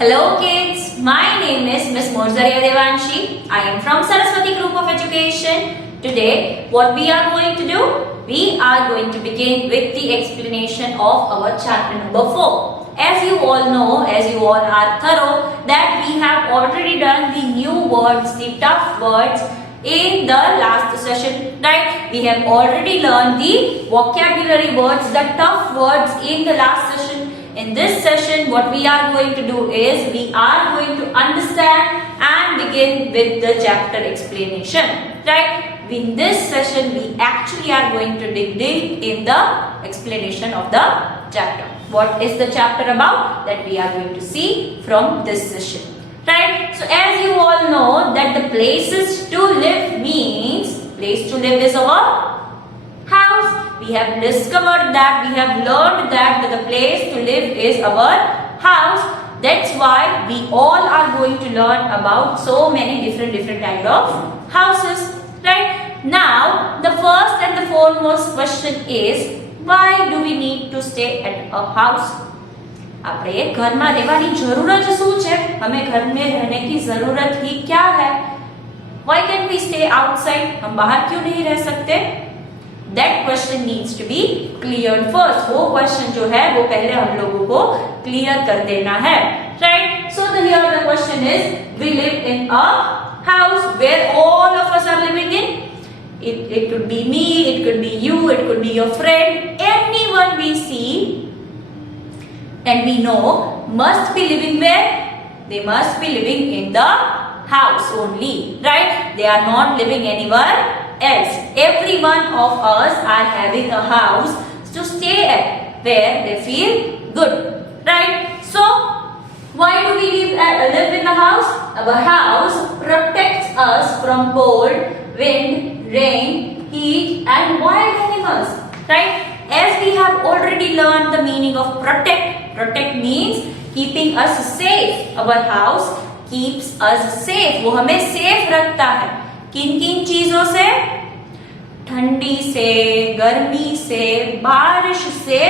Hello kids, my name is Miss Morzaria Devanshi. I am from Saraswati Group of Education. Today, what we are going to do? We are going to begin with the explanation of our chapter number 4. As you all know, as you all are thorough, that we have already done the new words, the tough words in the last session, right? We have already learned the vocabulary words, the tough words in the last session. In this session, what we are going to do is we are going to understand and begin with the chapter explanation, right? In this session, we actually are going to dig deep in the explanation of the chapter. What is the chapter about? That we are going to see from this session, right? So as you all know that the places to live means, place to live is our house. We have discovered that, we have learned that the place to live is our house. That's why we all are going to learn about so many different type of houses, right? Now, the first and the foremost question is, why do we need to stay at a house? આપણે ઘરમાં રહેવાની જરૂર જ શું છે? हमें घर में रहने की जरूरत ही क्या है? Why can't we stay outside? हम बाहर क्यों नहीं रह सकते? That question needs to be cleared first. वो question जो है वो पहले हम लोगों को clear कर देना है, right? So here the question is, we live in a house where all of us are living in. It could be me, it could be you, it could be your friend, anyone we see and we know must be living where? They must be living in the house only, right? They are not living anywhere else. Every one of us are having a house to stay at where they feel good, right? So why do we live in a house? Our house protects us from cold, wind, rain, heat and wild animals, right? As we have already learned the meaning of protect. Protect means keeping us safe. Our house keeps us safe. वो हमें safe रखता है. किन किन चीजों से? ठंडी से, गर्मी से, बारिश से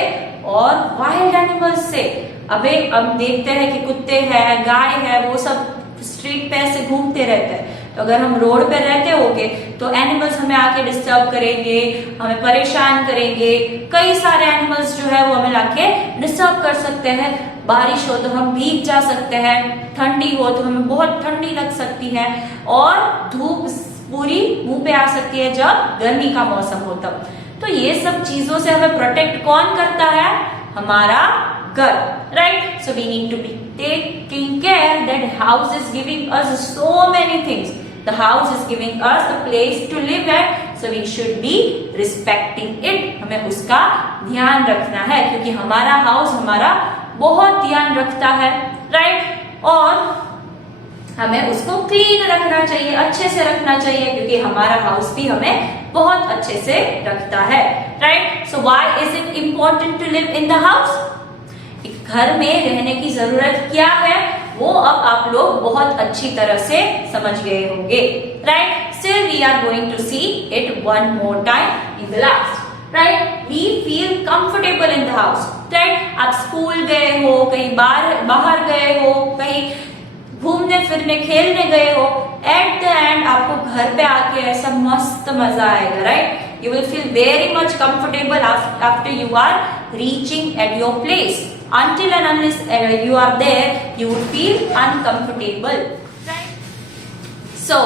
और वाइल्ड एनिमल्स से. अबे अब देखते हैं कि कुत्ते हैं, गाय है, वो सब स्ट्रीट पे ऐसे घूमते रहते हैं. तो अगर हम रोड पे रहते होंगे तो एनिमल्स हमें आके डिस्टर्ब करेंगे, हमें परेशान करेंगे. कई सारे एनिमल्स जो है वो हमें आके डिस्टर्ब कर सकते हैं. बारिश हो तो हम भीग जा सकते हैं, ठंडी हो तो हमें बहुत ठंडी लग सकती है और धूप पूरी मुंह पे आ सकती है जब गर्मी का मौसम हो तब. तो ये सब चीजों से हमें प्रोटेक्ट कौन करता है? हमारा घर, right? So we need to be taking care that house is giving us so many things. The house is giving us the place to live at, so we should be respecting it. हमें उसका ध्यान रखना है क्योंकि हमारा house हमारा बहुत ध्यान रखता है, राइट? और हमें उसको क्लीन रखना चाहिए, अच्छे से रखना चाहिए क्योंकि हमारा हाउस भी हमें बहुत अच्छे से रखता है, right? So why is it important to live in the house? घर में रहने की जरूरत क्या है वो अब आप लोग बहुत अच्छी तरह से समझ गए होंगे, right? Still we are going to see it one more time in the last, right? We feel comfortable in the house, right? आप स्कूल गए हो, कहीं बाहर गए हो, कहीं घूमने फिरने खेलने गए हो, एट द एंड आपको घर पे आके ऐसा मस्त मजा आएगा, right? You will feel very much comfortable after you are reaching at your place. Until and unless you are there, you would feel uncomfortable, right? So,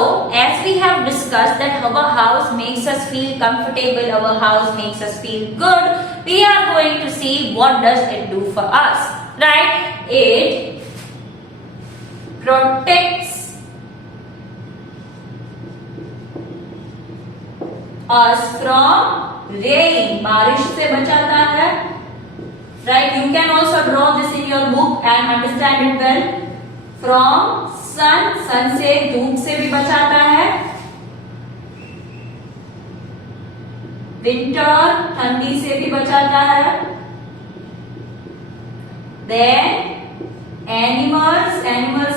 as we have discussed that our house makes us feel comfortable, our house makes us feel good, we are going to see what does it do for us, right? It protects us from rain. बारिश से बचाता है, right? You can also draw this in your book and understand it well. From sun, sun से धूप से भी बचाता है. Winter, ठंडी से भी बचाता है. Then animals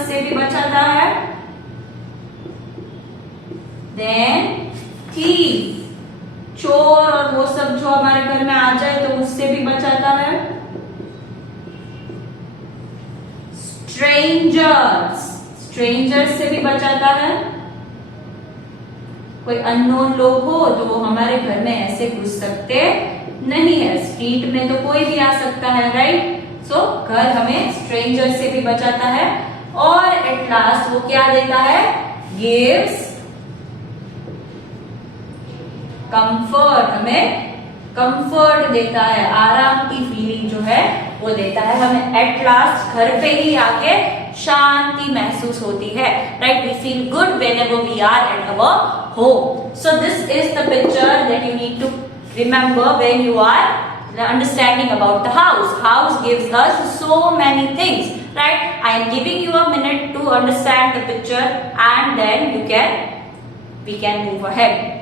से भी बचाता है. Then thief, चोर और वो सब जो हमारे घर में आ जाए तो उससे भी बचाता है. स्ट्रेंजर्स, स्ट्रेंजर्स से भी बचाता है। कोई अननोन लोग हो तो वो हमारे घर में ऐसे घुस सकते नहीं है। स्ट्रीट में तो कोई भी आ सकता है, राइट। सो घर हमें स्ट्रेंजर से भी बचाता है। और एट लास्ट वो क्या देता है, गिव्स कंफर्ट, हमें कंफर्ट देता है, आराम की फीलिंग जो है वो देता है हमें। एट लास्ट घर पे ही आके शांति महसूस होती है, right. We feel good whenever we are at our home. So this is the picture that you need to remember when you are understanding about the house. House gives us so many things, right? I am giving you a minute to understand the picture and then we can move ahead.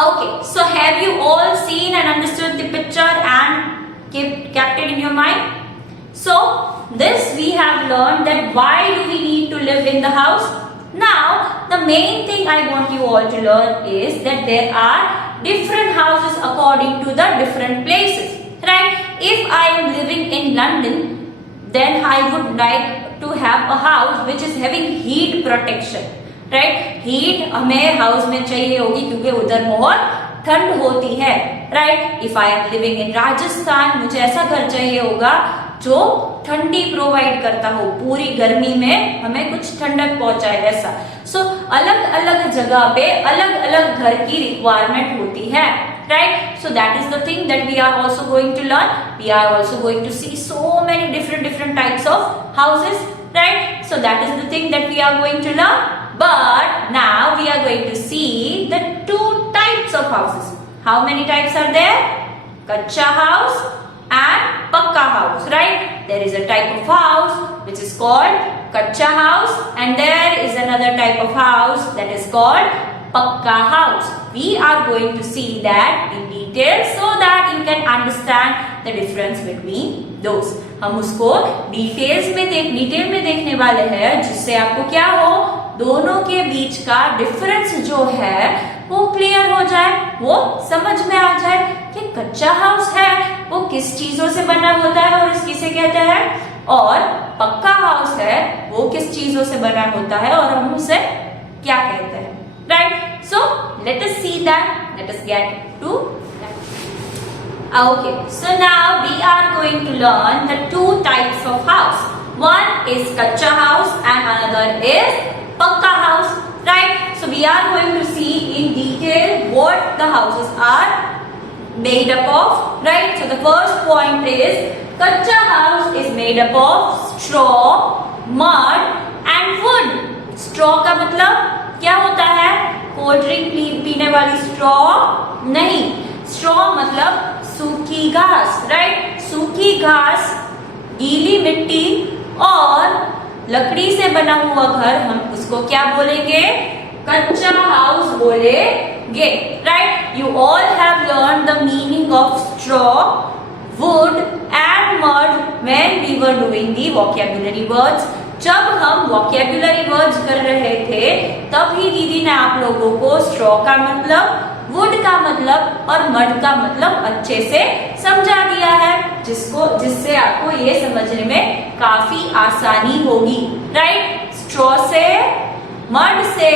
Okay, so have you all seen and understood the picture and kept it in your mind? So this we have learned that why do we need to live in the house? Now the main thing I want you all to learn is that there are different houses according to the different places, right? If I am living in London, then I would like to have a house which is having heat protection. Right, heat हमें house में चाहिए होगी क्योंकि उधर बहुत ठंड होती है, right. If I am living in Rajasthan, मुझे ऐसा घर चाहिए होगा जो ठंडी प्रोवाइड करता हो, पूरी गर्मी में हमें कुछ ठंडक पहुंचाए ऐसा। सो अलग अलग जगह पे अलग अलग घर की रिक्वायरमेंट होती है, right. So that is the thing that we are also going to learn. We are also going to see so many different types of houses, right. So that is the thing that we are going to learn. But now we are going to see the two types of houses. How many types are there? Kacha house and Pakka house, right? There is a type of house which is called Kacha house and there is another type of house that is called Pakka house. We are going to see that in detail so that you can understand the difference between those. हम उसको detail में देखने वाले हैं जिससे आपको क्या हो, दोनों के बीच का डिफरेंस जो है वो क्लियर हो जाए, वो समझ में आ जाए कि कच्चा हाउस है वो किस चीजों से बना होता है और किसे कहते हैं, और पक्का हाउस है वो किस चीजों से बना होता है और हम उसे क्या कहते हैं, right. So let us see that, let us get to okay, so now we are going to learn the two types of house. One is kacha house and another is pakka house, right? So we are going to see in detail what the houses are made up of, right? So the first point is kacha house is made up of straw, mud and wood. Straw का मतलब क्या होता है, cold drink पीने वाली straw नहीं, straw मतलब सूखी घास, राइट। सूखी घास, गीली मिट्टी और लकड़ी से बना हुआ घर, हम उसको क्या बोलेंगे, कच्चा हाउस बोलेंगे, right. You all have learn the meaning of straw, wood and mud when we were doing the vocabulary words. जब हम वोकैबुलरी वर्ड्स कर रहे थे तब ही दीदी ने आप लोगों को स्ट्रॉ का मतलब, वुड का मतलब और मड का मतलब अच्छे से समझा दिया है, जिससे आपको ये समझने में काफी आसानी होगी, राइट। स्ट्रॉ से, मड से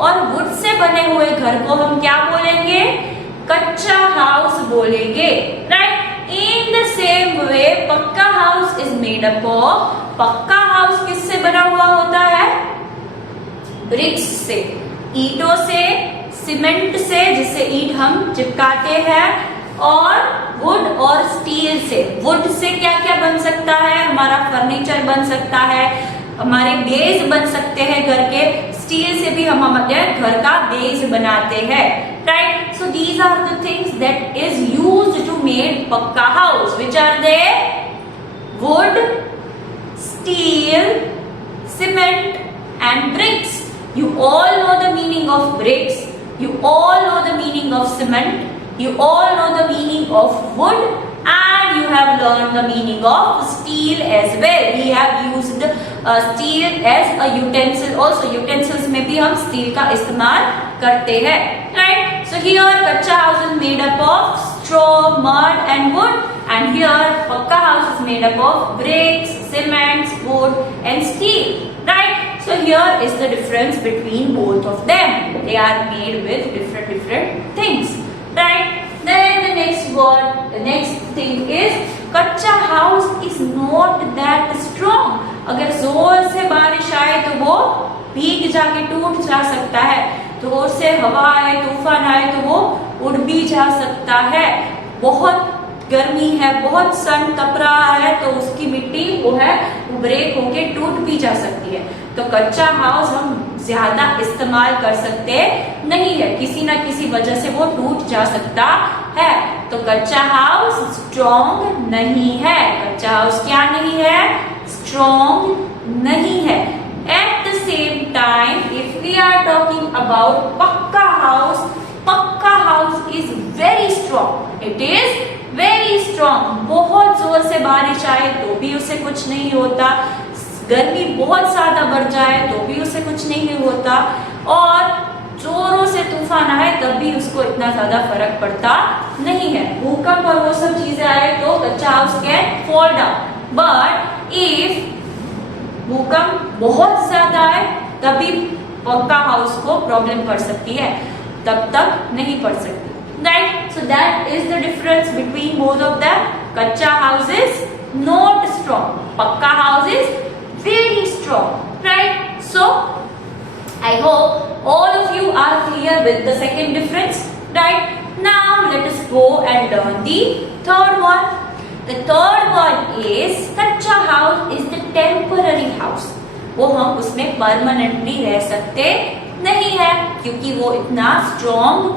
और वुड से बने हुए घर को हम क्या बोलेंगे, कच्चा हाउस बोलेंगे, right. In the same way pucca house is made up of, पक्का हाउस किससे बना हुआ होता है, ब्रिक्स से, ईंटों से, सीमेंट से जिससे ईंट हम चिपकाते हैं, और वुड और स्टील से। वुड से क्या क्या बन सकता है, हमारा फर्नीचर बन सकता है, हमारे बेस बन सकते हैं घर के, स्टील से भी हम हमारे घर का बेस बनाते हैं, right. So these are the things that is used to made pucca house, which are they, wood, steel, cement and bricks. You all know the meaning of bricks, you all know the meaning of cement, you all know the meaning of wood, and you have learned the meaning of steel as well. We have used steel as a utensil also, utensils में भी हम steel का इस्तेमाल करते हैं, right. So here kachcha house is made up of straw, mud and wood, and here pakka house is made up of bricks, cements, wood and steel, right. So here is the difference between both of them. They are made with different things, right. Then the next thing is कच्चा house is not that strong. अगर जोर से बारिश आए तो वो भीग जाके टूट जा सकता है, जोर से हवा आए, तूफान आए तो वो उड़ भी जा सकता है. बहुत गर्मी है, बहुत सन तप रहा है तो उसकी मिट्टी वो है वो ब्रेक होके टूट भी जा सकती है. तो कच्चा हाउस हम ज्यादा इस्तेमाल कर सकते नहीं है, किसी ना किसी वजह से वो टूट जा सकता है. तो कच्चा हाउस स्ट्रॉन्ग नहीं है. कच्चा हाउस क्या नहीं है? स्ट्रॉन्ग नहीं है. At the same time, if we are talking about pakka house is very strong. It is very strong. बहुत जोर से बारिश आए तो भी उसे कुछ नहीं होता, गर्मी बहुत ज्यादा बढ़ जाए तो भी उसे कुछ नहीं होता, और जोरों से तूफान आए तब भी उसको इतना ज्यादा फर्क पड़ता नहीं है. भूकंप और वो सब चीजें आए तो कच्चा house can fall down, but if भूकंप बहुत ज्यादा है तभी पक्का हाउस को प्रॉब्लम पड़ सकती है, तब तक नहीं पड़ सकती, right. So that is the difference between both of them. Kachcha house is not strong, pakka house is very strong, right. So I hope all of you are clear with the second difference, right. Now let us go and learn the third one. The third one is कच्चा house is the temporary house. वो हम उसमें permanently रह सकते नहीं है क्योंकि वो इतना strong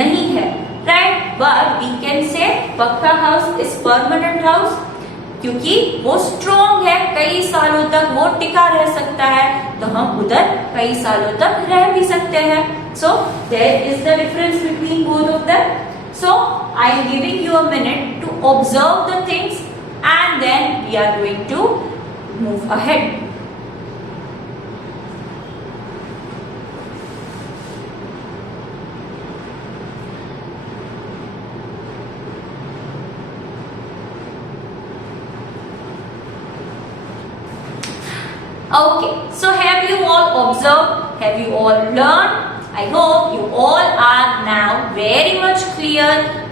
नहीं है, right? But we can say पक्का house is permanent house क्योंकि वो strong है, कई सालों तक वो टिका रह सकता है, तो हम उधर कई सालों तक रह भी सकते हैं. So there is the difference between both of them. So I am giving you a minute to observe the things and then we are going to move ahead. Okay, so have you all observed? Have you all learned? I hope you all are now very much clear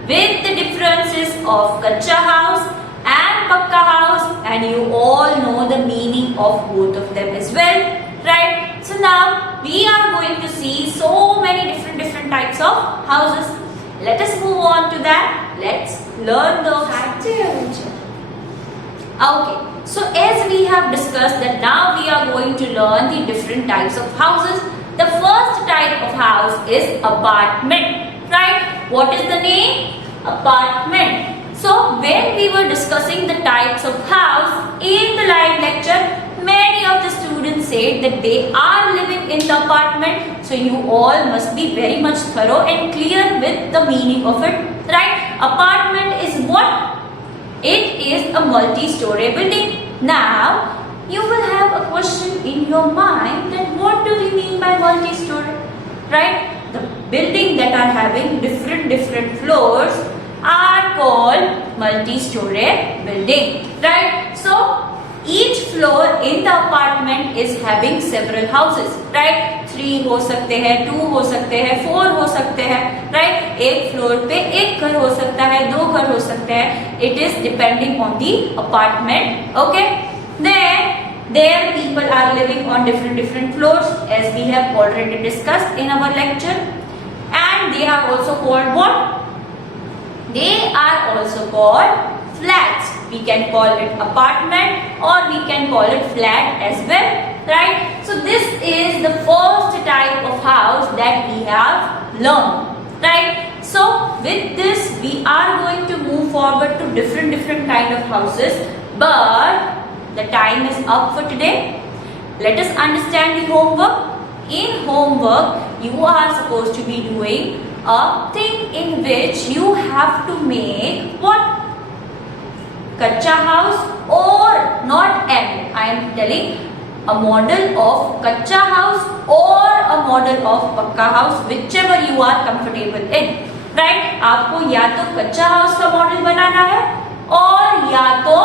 with the differences of कच्चा house and pakka house, and you all know the meaning of both of them as well, right? So now we are going to see so many different types of houses. Let us move on to that. Let's learn those. Okay, so as we have discussed that now we are going to learn the different types of houses. The first type of house is apartment, right? What is the name? Apartment. So when we were discussing the types of house in the live lecture, many of the students said that they are living in the apartment. So you all must be very much thorough and clear with the meaning of it, right? Apartment is what? It is a multi-story building. Now you will have a question in your mind that what do we mean by multi-story, right? The building that are having different floors are called multi-story building, right? So each floor in the apartment is having several houses, right? 3 हो सकते हैं, 2 हो सकते हैं, 4 हो सकते हैं, right? एक फ्लोर पे एक घर हो सकता है, 2 घर हो सकते हैं. It is depending on the apartment, okay? Then there people are living on different floors as we have already discussed in our lecture, and they are also called what? They are also called flats. We can call it apartment or we can call it flat as well, right? So this is the first type of house that we have learned, right? So with this we are going to move forward to different kind of houses, but the time is up for today. Let us understand the homework. In homework, you are supposed to be doing a thing in which you have to make what? Kacha house or not M. I am telling a model of kacha house or a model of pakka house, whichever you are comfortable in, right? आपको या तो कच्चा house का model बनाना है और या तो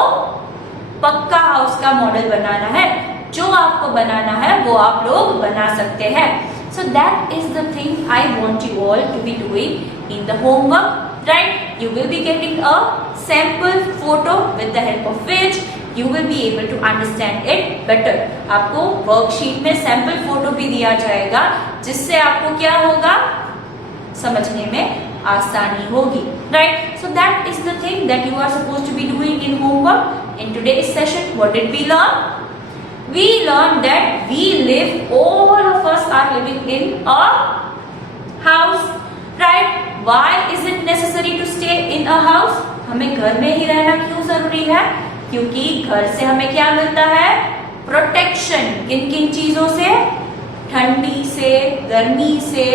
पक्का हाउस का मॉडल बनाना है. जो आपको बनाना है वो आप लोग बना सकते हैं. So that is the thing I want you all to be doing in the homework, right? You will be getting a sample photo with the help of which you will be able to understand it better. आपको worksheet में sample photo भी दिया जाएगा जिससे आपको क्या होगा, समझने में आसानी होगी, right? So that is the thing that you are supposed to be doing in homework. In today's session, what did we learn? We learned that we live, all of us are living in a house, right? Why is it necessary to stay in a house? हमें घर में ही रहना क्यों जरूरी है? क्योंकि घर से हमें क्या मिलता है? प्रोटेक्शन. किन किन चीजों से? ठंडी से, गर्मी से,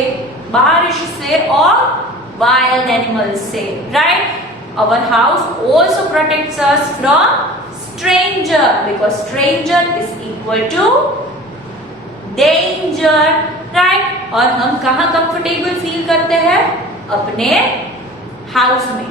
बारिश से और वाइल्ड एनिमल्स से, right? Our house also protects us from stranger, because stranger is equal to danger, right? और हम कहाँ comfortable feel करते हैं? अपने house में.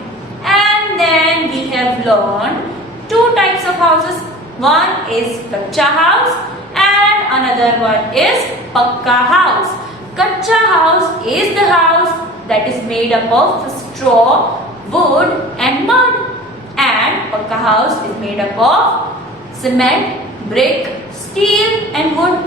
And then we have learned two types of houses. One is kacha house and another one is pakka house. Kacha house is the house that is made up of straw, wood and mud, and pakka house is made up of cement, brick, steel and wood.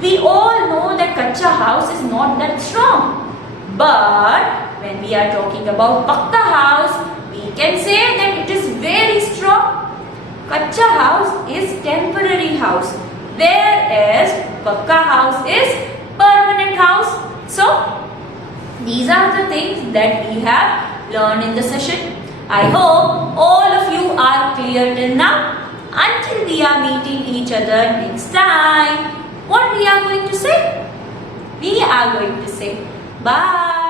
We all know that kacha house is not that strong, but when we are talking about pakka house, we can say that it is very strong. Kacha house is temporary house, whereas pakka house is permanent house. So these are the things that we have learned in the session. I hope all of you are clear till now. Until we are meeting each other next time, what we are going to say? We are going to say bye.